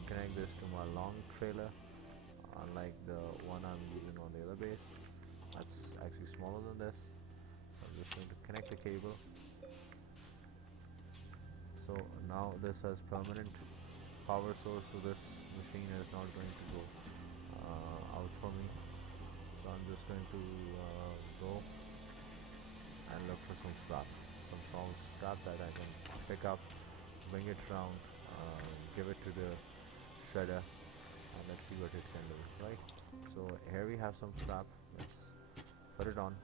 Connect this to my long trailer, unlike the one I'm using on the other base. That's actually smaller than this. I'm just going to connect the cable. So now this has permanent power source, so this machine is not going to go out for me. So I'm just going to go and look for some scrap, some small scrap that I can pick up, bring it around, give it to the shredder, and let's see what it can do, right? So here we have some scrap. Let's put it on.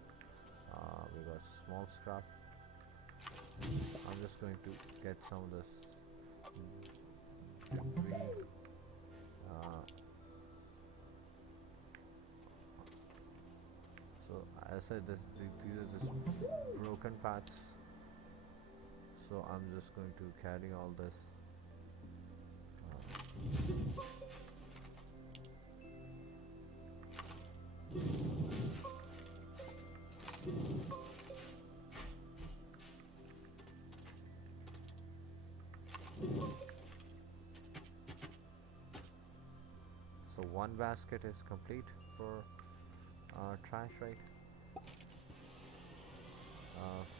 We got small scrap. I'm just going to get some of this debris. So as I said, these are just broken parts. So I'm just going to carry all this. So one basket is complete for trash, right?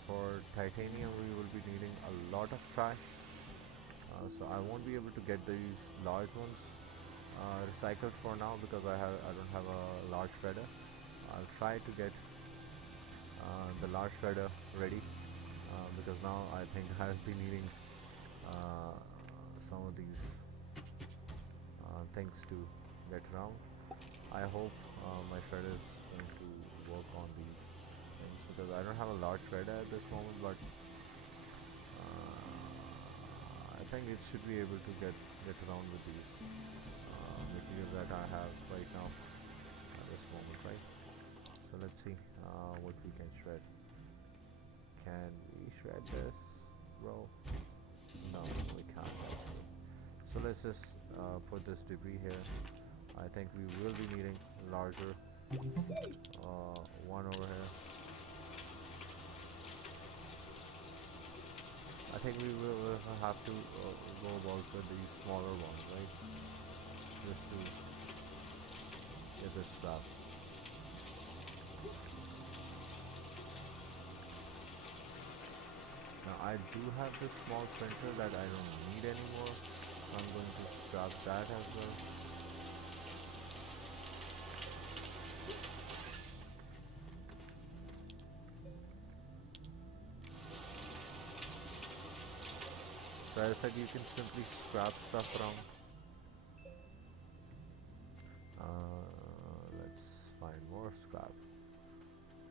For titanium we will be needing a lot of trash, so I won't be able to get these large ones recycled for now because I don't have a large shredder. I'll try to get the large shredder ready because now I think I'll be needing some of these things to get around. I hope my shredder is going to work on these things because I don't have a large shredder at this moment, but I think it should be able to get around with these materials that I have right now at this moment, right? So let's see what we can shred. Can we shred this, bro? No, we can't actually. So let's just put this debris here. I think we will be needing larger one over here. I think we will have to go about with these smaller ones, right? Just to get this scrap. Now I do have this small printer that I don't need anymore. So I'm going to scrap that as well. So as I said, you can simply scrap stuff around. Let's find more scrap,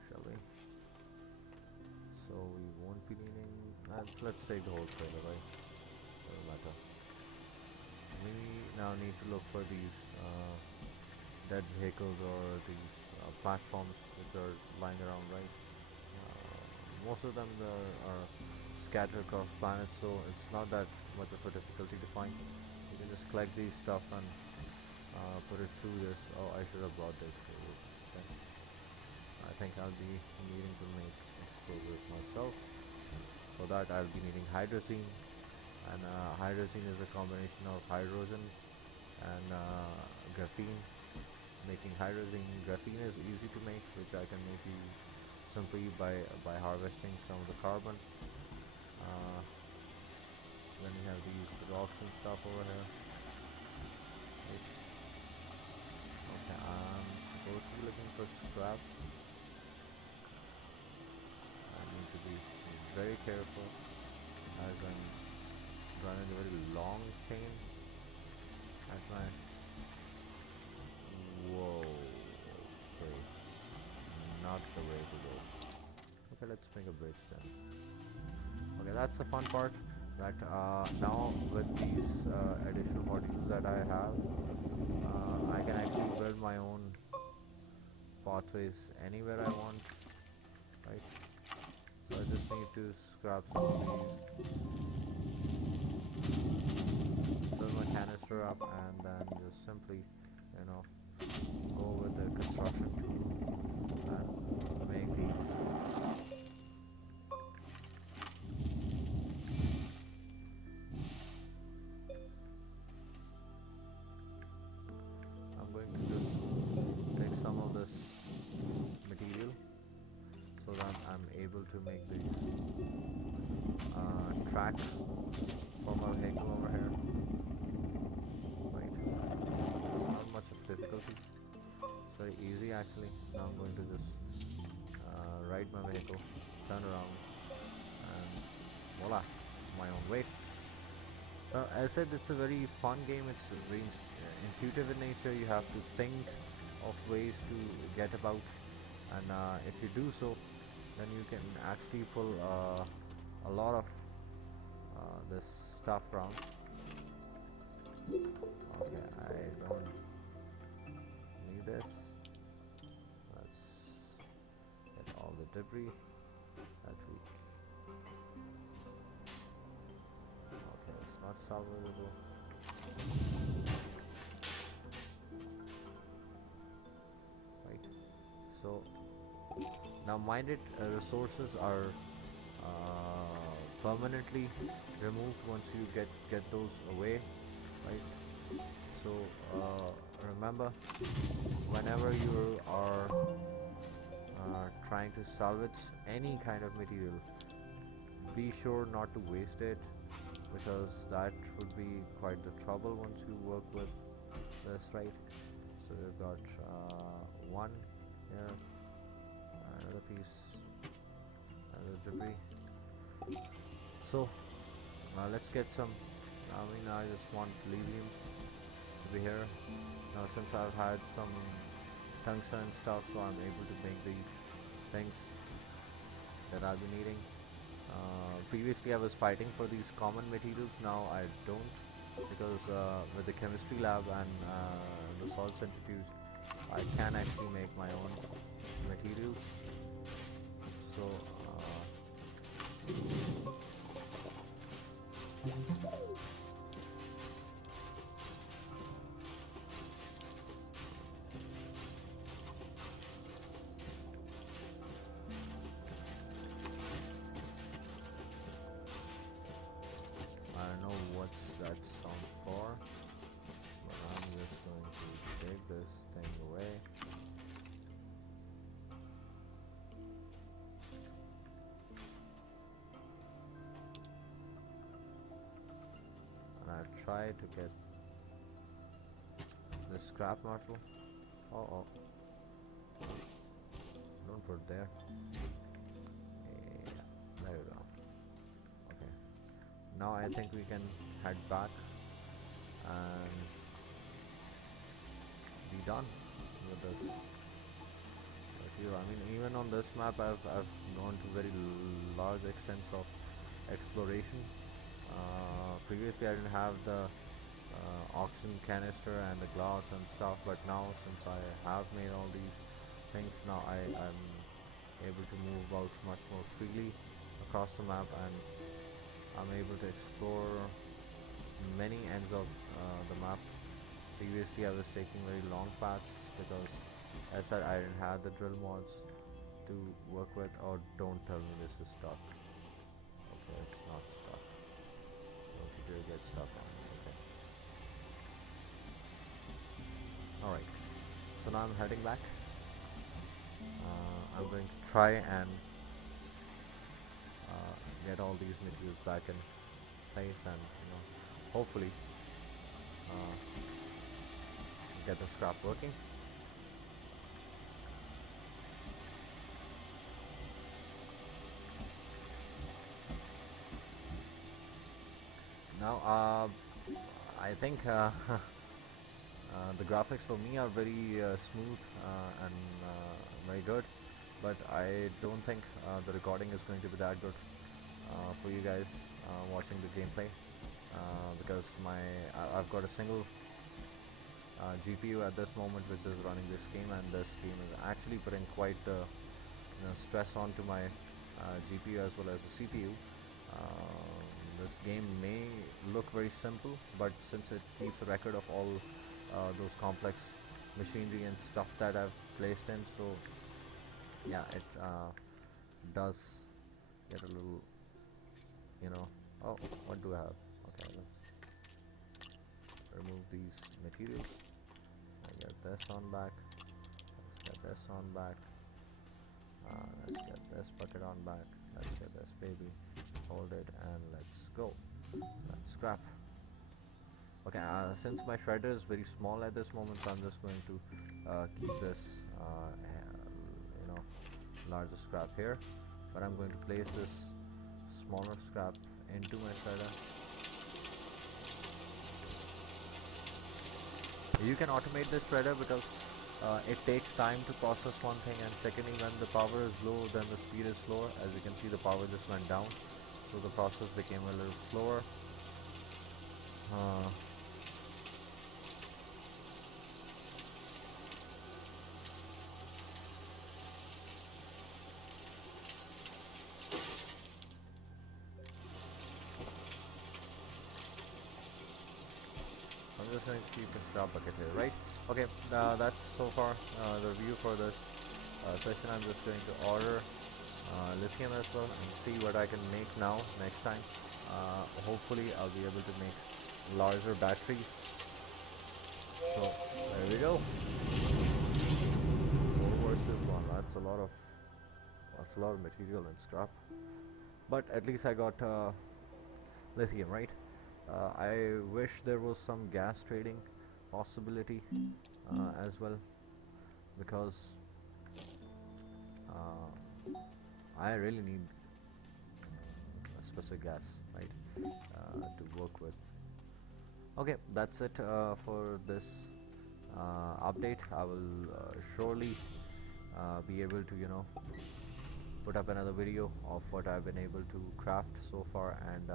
shall we? So we won't be needing. Let's take the whole trailer, right? Doesn't matter. We now need to look for these dead vehicles or these platforms which are lying around, right? Most of them are scattered across planets, so it's not that much of a difficulty to find. You can just collect these stuff and put it through this. Oh, I should have brought this forward. Okay. I think I'll be needing to make explosives myself. For that I'll be needing hydrazine, and hydrazine is a combination of hydrogen and graphene. Making hydrazine, graphene is easy to make, which I can maybe simply by harvesting some of the carbon. Uh, then we have these rocks and stuff over here. Right. Okay, I'm supposed to be looking for scrap. I need to be very careful as I'm running a very long chain at my. Whoa. Okay. Not the way to go. Okay, let's make a bridge then. Okay, that's the fun part. That now with these additional modules that I have, I can actually build my own pathways anywhere I want. Right. So I just need to scrap some of these, fill my canister up, and then just simply, you know, go with the construction tool and make these. I'm going to just take some of this material so that I'm able to make these tracks for my vehicle over here. Right, it's not much of difficulty. It's very easy actually. Now I'm going to just ride my vehicle, turn around, and voila, my own way. As I said, it's a very fun game. It's very intuitive in nature. You have to think of ways to get about, and if you do so, then you can actually pull a lot of this stuff around. Okay, I don't need this. Let's get all the debris that we. Okay, it's not salvageable. Right. So now, minded resources are permanently removed once you get those away, right? So remember, whenever you are trying to salvage any kind of material, be sure not to waste it, because that would be quite the trouble once you work with this, right? So we've got one here, another piece, another debris. So let's get some. I mean, I just want lithium to be here. Now, since I've had some tungsten and stuff, so I'm able to make these things that I'll be needing. Previously, I was fighting for these common materials. Now I don't, because with the chemistry lab and the salt centrifuge, I can actually make my own materials. So I don't know what's that sound for, but I'm just going to take this thing away. And I try to get the scrap metal. Oh, don't put it there. Yeah, there we go. Okay. Now I think we can head back and be done with this. I mean, even on this map, I've gone to very large extents of exploration. Previously, I didn't have the oxygen canister and the glass and stuff, but now since I have made all these things, now I'm able to move about much more freely across the map, and I'm able to explore many ends of the map. Previously, I was taking very long paths because, as I said, I didn't have the drill mods to work with. Or don't tell me this is stuck. Okay, it's not stuck. Don't you dare get stuck on it. Okay. Alright. So now I'm heading back. I'm going to try and get all these materials back in place, and hopefully uh, get the scrap working. Now, I think the graphics for me are very smooth and very good, but I don't think the recording is going to be that good for you guys watching the gameplay, because I've got a single GPU at this moment which is running this game, and this game is actually putting quite stress onto my GPU as well as the CPU. This game may look very simple, but since it keeps a record of all those complex machinery and stuff that I've placed in, so yeah, it does get a little, oh, what do I have? Okay, let's remove these materials. I get this on back. Let's get this on back. Let's get this bucket on back. Let's get this baby. Hold it and let's go. Let's scrap. Okay, since my shredder is very small at this moment, so I'm just going to keep this, larger scrap here. But I'm going to place this smaller scrap into my shredder. You can automate this shredder because it takes time to process one thing, and secondly, when the power is low, then the speed is slower. As you can see, the power just went down, so the process became a little slower. I'm just going to keep the scrap bucket here, right? Okay, that's so far the review for this session. I'm just going to order lithium as well and see what I can make now next time. Hopefully I'll be able to make larger batteries. So there we go. 4 versus 1. That's a lot of material and scrap. But at least I got lithium, right? I wish there was some gas trading possibility as well, because I really need a specific gas, right, to work with. Okay, that's it for this update. I will surely be able to put up another video of what I've been able to craft so far, and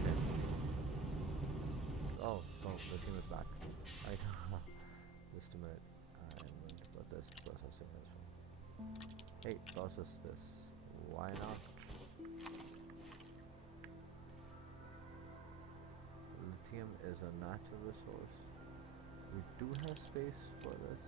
okay. Oh, so the team is back, right? Just a minute. I'm going to put this to processing as well. Hey, process this. Why not? Lithium is a natural resource. We do have space for this.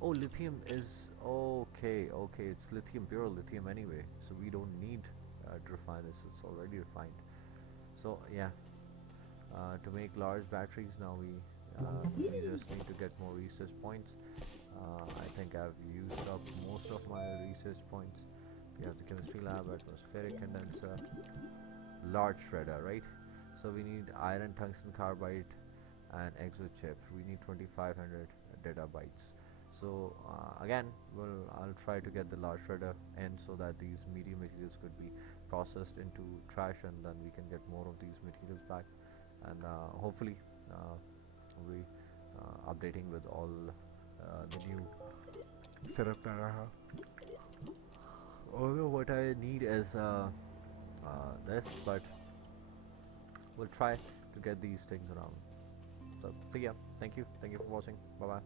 Oh, lithium is okay. It's lithium, pure lithium anyway, so we don't need to refine this. It's already refined. So yeah, to make large batteries now we just need to get more research points. I think I've used up most of my research points. We have the chemistry lab, atmospheric condenser, large shredder, right? So we need iron tungsten carbide and exo chip. We need 2500 data bytes. So again, I'll try to get the large shredder in so that these medium materials could be processed into trash, and then we can get more of these materials back, and hopefully we'll be updating with all the new setup that I have. Although what I need is this, but we'll try to get these things around. So see ya. Thank you for watching. Bye bye.